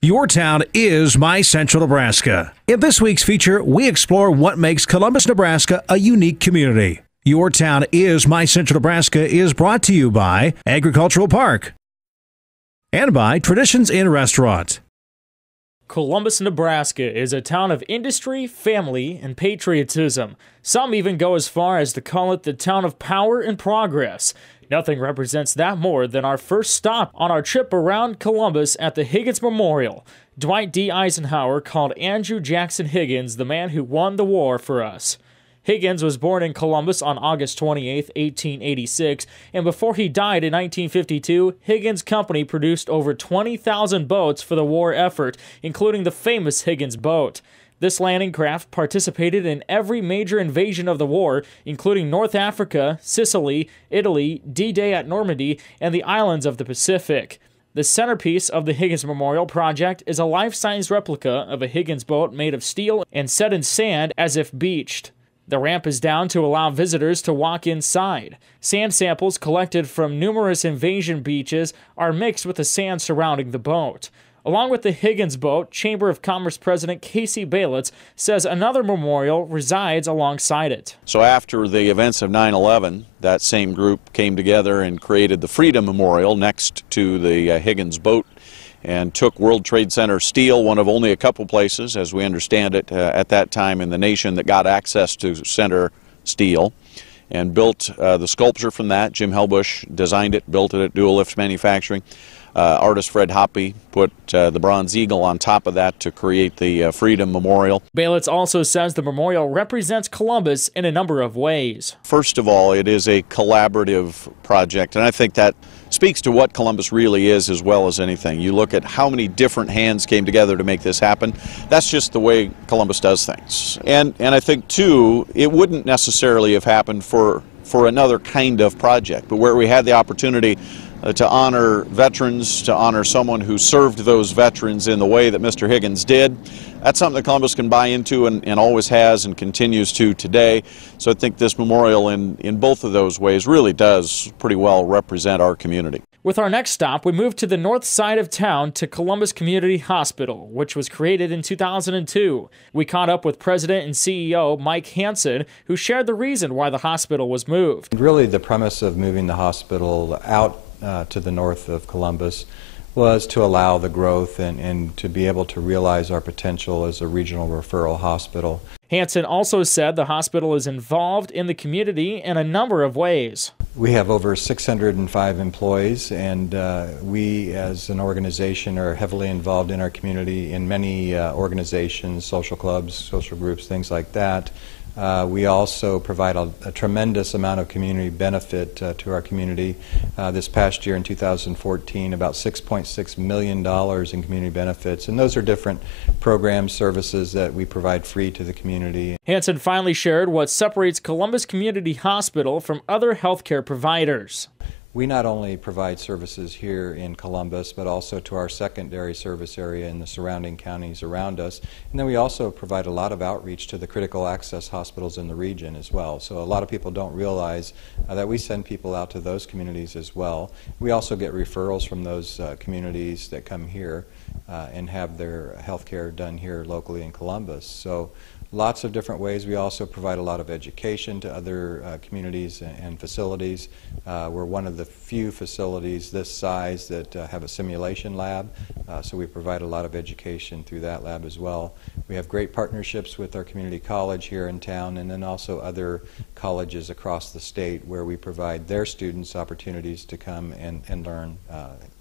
Your town is My Central Nebraska. In this week's feature, we explore what makes Columbus, Nebraska a unique community. Your Town is My Central Nebraska is brought to you by Agricultural Park and by Traditions Inn Restaurant. Columbus, Nebraska is a town of industry, family, and patriotism. Some even go as far as to call it the town of power and progress. Nothing represents that more than our first stop on our trip around Columbus at the Higgins Memorial. Dwight D. Eisenhower called Andrew Jackson Higgins the man who won the war for us. Higgins was born in Columbus on August 28, 1886, and before he died in 1952, Higgins' company produced over 20,000 boats for the war effort, including the famous Higgins boat. This landing craft participated in every major invasion of the war, including North Africa, Sicily, Italy, D-Day at Normandy, and the islands of the Pacific. The centerpiece of the Higgins Memorial Project is a life-size replica of a Higgins boat made of steel and set in sand as if beached. The ramp is down to allow visitors to walk inside. Sand samples collected from numerous invasion beaches are mixed with the sand surrounding the boat. Along with the Higgins boat, Chamber of Commerce President Casey Balitz says another memorial resides alongside it. So after the events of 9/11, that same group came together and created the Freedom Memorial next to the Higgins boat and took World Trade Center steel, one of only a couple places, as we understand it, at that time in the nation that got access to center steel, and built the sculpture from that. Jim Helbush designed it, built it at Dual Lift Manufacturing. Artist Fred Hoppy put the bronze eagle on top of that to create the Freedom Memorial. Balitz also says the memorial represents Columbus in a number of ways. First of all, it is a collaborative project, and I think that speaks to what Columbus really is as well as anything. You look at how many different hands came together to make this happen. That's just the way Columbus does things. And I think, too, it wouldn't necessarily have happened for another kind of project, but where we had the opportunity to honor veterans, to honor someone who served those veterans in the way that Mr. Higgins did. That's something that Columbus can buy into and always has and continues to today. So I think this memorial in both of those ways really does pretty well represent our community. With our next stop, we move to the north side of town to Columbus Community Hospital, which was created in 2002. We caught up with President and CEO Mike Hansen, who shared the reason why the hospital was moved. Really, the premise of moving the hospital out to the north of Columbus was to allow the growth and to be able to realize our potential as a regional referral hospital. Hansen also said the hospital is involved in the community in a number of ways. We have over 605 employees, and we as an organization are heavily involved in our community in many organizations, social clubs, social groups, things like that. We also provide a tremendous amount of community benefit to our community. This past year in 2014, about $6.6 million in community benefits, and those are different programs, services that we provide free to the community. Hansen finally shared what separates Columbus Community Hospital from other healthcare providers. We not only provide services here in Columbus, but also to our secondary service area in the surrounding counties around us. And then we also provide a lot of outreach to the critical access hospitals in the region as well. So a lot of people don't realize that we send people out to those communities as well. We also get referrals from those communities that come here and have their health care done here locally in Columbus. So lots of different ways. We also provide a lot of education to other communities and facilities. We're one of the few facilities this size that have a simulation lab, so we provide a lot of education through that lab as well. We have great partnerships with our community college here in town, and then also other colleges across the state where we provide their students opportunities to come and learn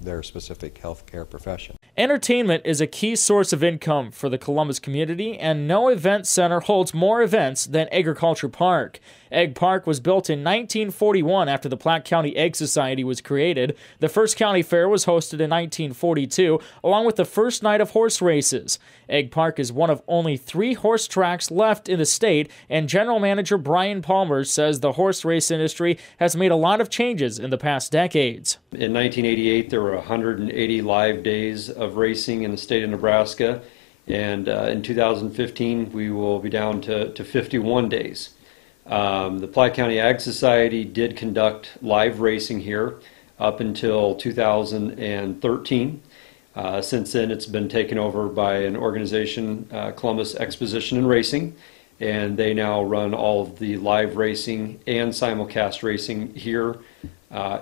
their specific healthcare profession. Entertainment is a key source of income for the Columbus community, and no event center holds more events than Agriculture Park. Egg Park was built in 1941 after the Platte County Egg Society was created. The first county fair was hosted in 1942, along with the first night of horse races. Egg Park is one of only 3 horse tracks left in the state, and General Manager Brian Palmer says the horse race industry has made a lot of changes in the past decades. In 1988, there were 180 live days of racing in the state of Nebraska, and in 2015, we will be down to 51 days. The Platte County Ag Society did conduct live racing here up until 2013. Since then, it's been taken over by an organization, Columbus Exposition and Racing, and they now run all of the live racing and simulcast racing here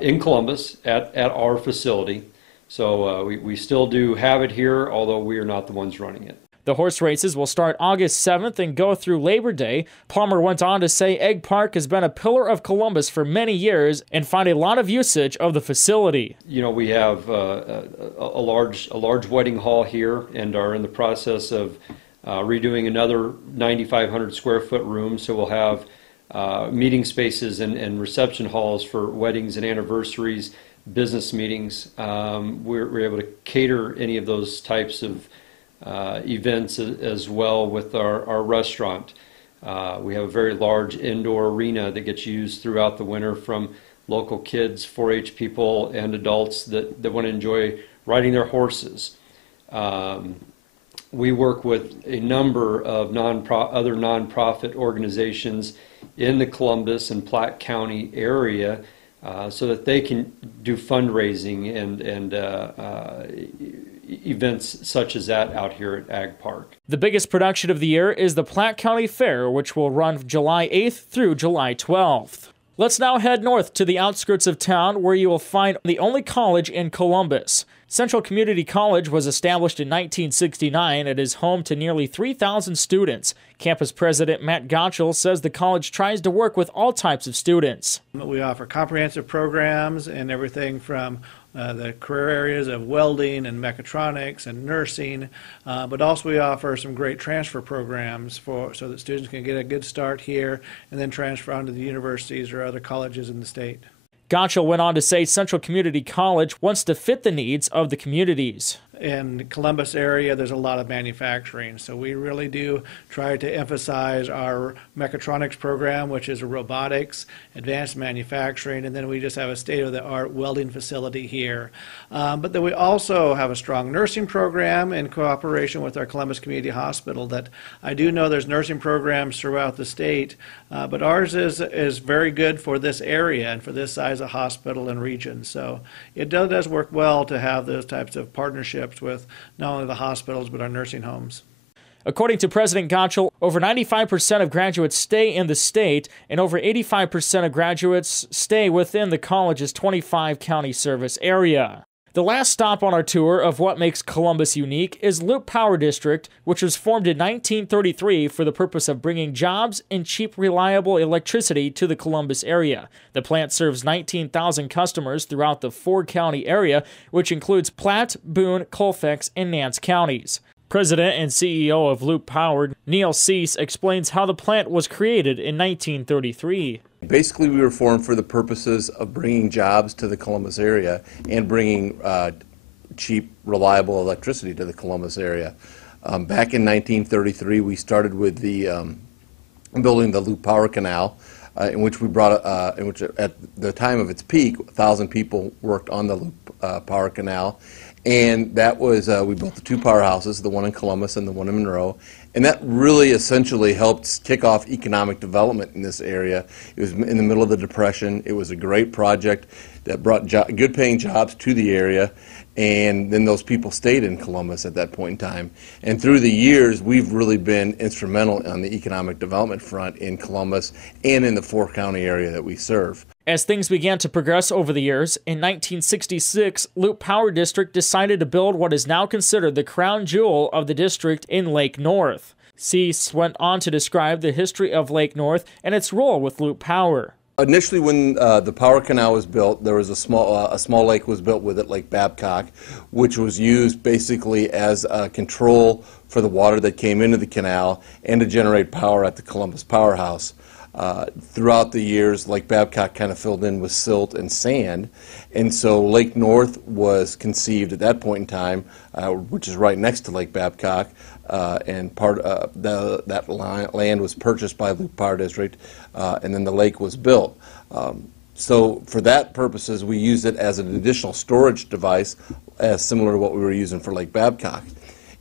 in Columbus at our facility. So we still do have it here, although we are not the ones running it. The horse races will start August 7th and go through Labor Day. Palmer went on to say Egg Park has been a pillar of Columbus for many years and find a lot of usage of the facility. You know, we have a large wedding hall here and are in the process of redoing another 9,500 square foot room. So we'll have meeting spaces and reception halls for weddings and anniversaries, business meetings. We're able to cater any of those types of events as well with our restaurant. We have a very large indoor arena that gets used throughout the winter from local kids, 4-H people, and adults that want to enjoy riding their horses. We work with a number of other nonprofit organizations in the Columbus and Platte County area so that they can do fundraising and events such as that out here at Ag Park. The biggest production of the year is the Platte County Fair, which will run July 8th through July 12th. Let's now head north to the outskirts of town where you will find the only college in Columbus. Central Community College was established in 1969 and is home to nearly 3,000 students. Campus President Matt Gottschall says the college tries to work with all types of students. We offer comprehensive programs and everything from the career areas of welding and mechatronics and nursing, but also we offer some great transfer programs so that students can get a good start here and then transfer on to the universities or other colleges in the state. Gottschall went on to say Central Community College wants to fit the needs of the communities. In the Columbus area, there's a lot of manufacturing, so we really do try to emphasize our mechatronics program, which is robotics, advanced manufacturing, and then we just have a state-of-the-art welding facility here. But then we also have a strong nursing program in cooperation with our Columbus Community Hospital that I do know there's nursing programs throughout the state, but ours is very good for this area and for this size of hospital and region. So it does work well to have those types of partnerships with not only the hospitals but our nursing homes. According to President Gottschall, over 95% of graduates stay in the state, and over 85% of graduates stay within the college's 25-county service area. The last stop on our tour of what makes Columbus unique is Loup Power District, which was formed in 1933 for the purpose of bringing jobs and cheap, reliable electricity to the Columbus area. The plant serves 19,000 customers throughout the 4-county area, which includes Platte, Boone, Colfax, and Nance counties. President and CEO of Loup Power, Neil Cease, explains how the plant was created in 1933. Basically, we were formed for the purposes of bringing jobs to the Columbus area and bringing cheap, reliable electricity to the Columbus area. Back in 1933, we started with the building the Loup Power Canal, in which we brought, in which at the time of its peak, 1,000 people worked on the Loup Power Canal. And that was, we built the 2 powerhouses, the one in Columbus and the one in Monroe. And that really essentially helped kick off economic development in this area. It was in the middle of the Depression. It was a great project that brought good paying jobs to the area. And then those people stayed in Columbus at that point in time. And through the years, we've really been instrumental on the economic development front in Columbus and in the 4-county area that we serve. As things began to progress over the years, in 1966, Loup Power District decided to build what is now considered the crown jewel of the district in Lake North. Cease went on to describe the history of Lake North and its role with Loup Power. Initially, when the power canal was built, there was a small lake was built with it, Lake Babcock, which was used basically as a control for the water that came into the canal and to generate power at the Columbus Powerhouse. Throughout the years, Lake Babcock kind of filled in with silt and sand, and so Lake North was conceived at that point in time, which is right next to Lake Babcock, and that land was purchased by Loup Power District, and then the lake was built. So for that purposes, we used it as an additional storage device, similar to what we were using for Lake Babcock.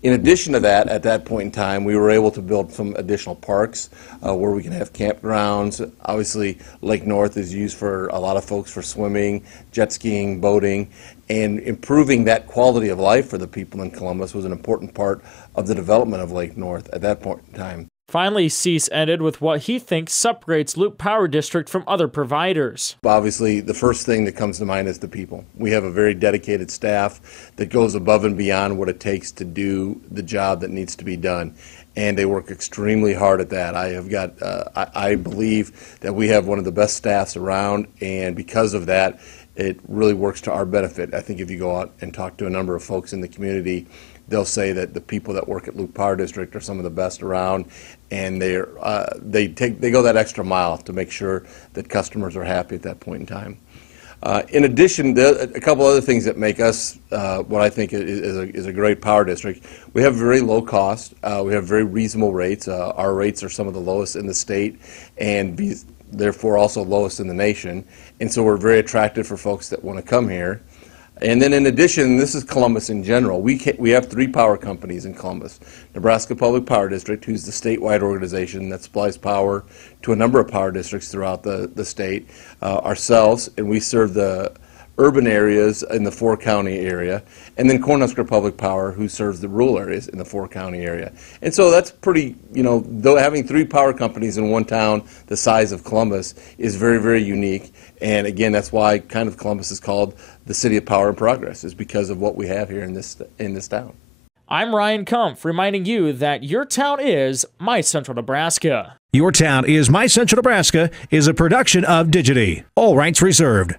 In addition to that, at that point in time, we were able to build some additional parks where we can have campgrounds. Obviously, Lake North is used for a lot of folks for swimming, jet skiing, boating, and improving that quality of life for the people in Columbus was an important part of the development of Lake North at that point in time. Finally, Cease ended with what he thinks separates Loup Power District from other providers. Obviously, the first thing that comes to mind is the people. We have a very dedicated staff that goes above and beyond what it takes to do the job that needs to be done, and they work extremely hard at that. I believe that we have one of the best staffs around, and because of that, it really works to our benefit. I think if you go out and talk to a number of folks in the community, they'll say that the people that work at Loup Power District are some of the best around, and they go that extra mile to make sure that customers are happy at that point in time. In addition, a couple other things that make us what I think is a great power district. We have very low cost. We have very reasonable rates. Our rates are some of the lowest in the state, and therefore also lowest in the nation. And so we're very attractive for folks that want to come here. And then in addition, this is Columbus in general. We have 3 power companies in Columbus. Nebraska Public Power District, who's the statewide organization that supplies power to a number of power districts throughout the state. Ourselves, and we serve the urban areas in the 4-county area. And then Cornhusker Public Power, who serves the rural areas in the 4-county area. And so that's pretty, though having 3 power companies in one town the size of Columbus is very, very unique. And again, that's why kind of Columbus is called the City of Power and Progress, is because of what we have here in this town. I'm Ryan Kumpf, reminding you that your town is My Central Nebraska. Your Town is My Central Nebraska is a production of Digity. All rights reserved.